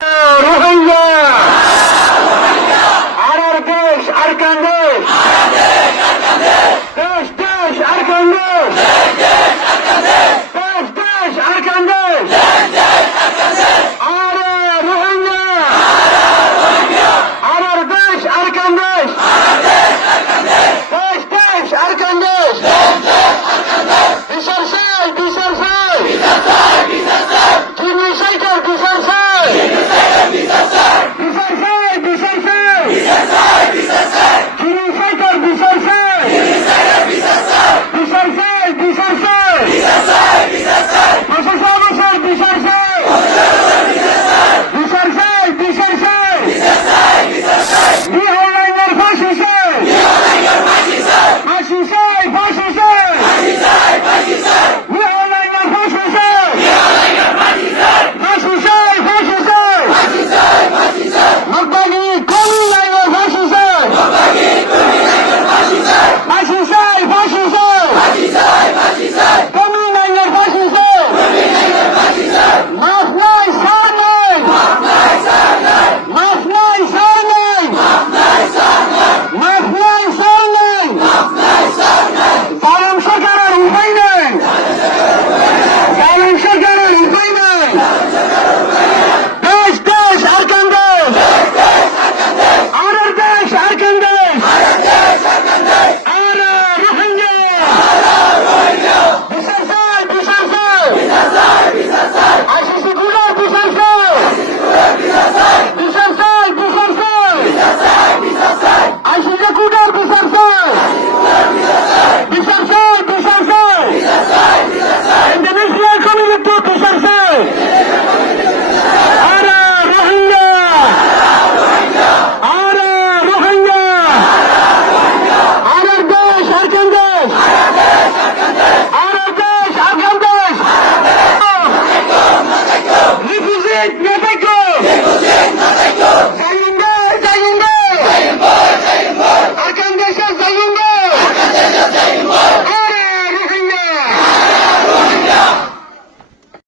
রোহিঙ্গা আর দেশ আর কান্দেশ দেশ দেশ আর কান্দেশ দেশ দেশ আর কান্দেশ আর রোহিঙ্গা আর দেশ আর কান্দেশ দেশ দেশ আর কান্দেশ বিচার চাই বিচার চাই জিম্মি সাইকেল বিচার চাই বিচার চাই বিচার চাই জিম্মি সাইকেল বিচার চাই বিচার চাই বিচার চাই প্রশাসন বিচার বিচার চাই বিচার চাই বিচার চাই বিহার লাইনের ফাঁসি চাই ফাঁসি চাই ফাঁসি চাই বিহার লাইনের ফাঁসি চাই ফাঁসি চাই ফাঁসি চাই মকবাগি কমি লাইনের ফাঁসি চাই ফাঁসি চাই ফাঁসি চাই কমি লাইনের ফাঁসি চাই মাফ নাই ছাড় নাই মাফ নাই ছাড় নাই মাফ নাই ছাড় নাই জালেম সরকারের উপায় নেই জালেম সরকারের উপায় নেই দেশ দেশ আর কান্দেশ আর দেশ আর কান্দেশ আর রোহিঙ্গা বিচার চাই বিচার চাই আইসিসি গুলার বিচার চাই বিচার চাই বিচার চাই আইসিসি গুলার বিচার চাই বিচার চাই বিচার চাই ইন্টারন্যাশনাল কমিউনিটি বিচার চাই আর রোহিঙ্গা আর রোহিঙ্গা আর দেশ আর কান্দেশ আর দেশ আর কান্দেশ রিফিউজি না থাকো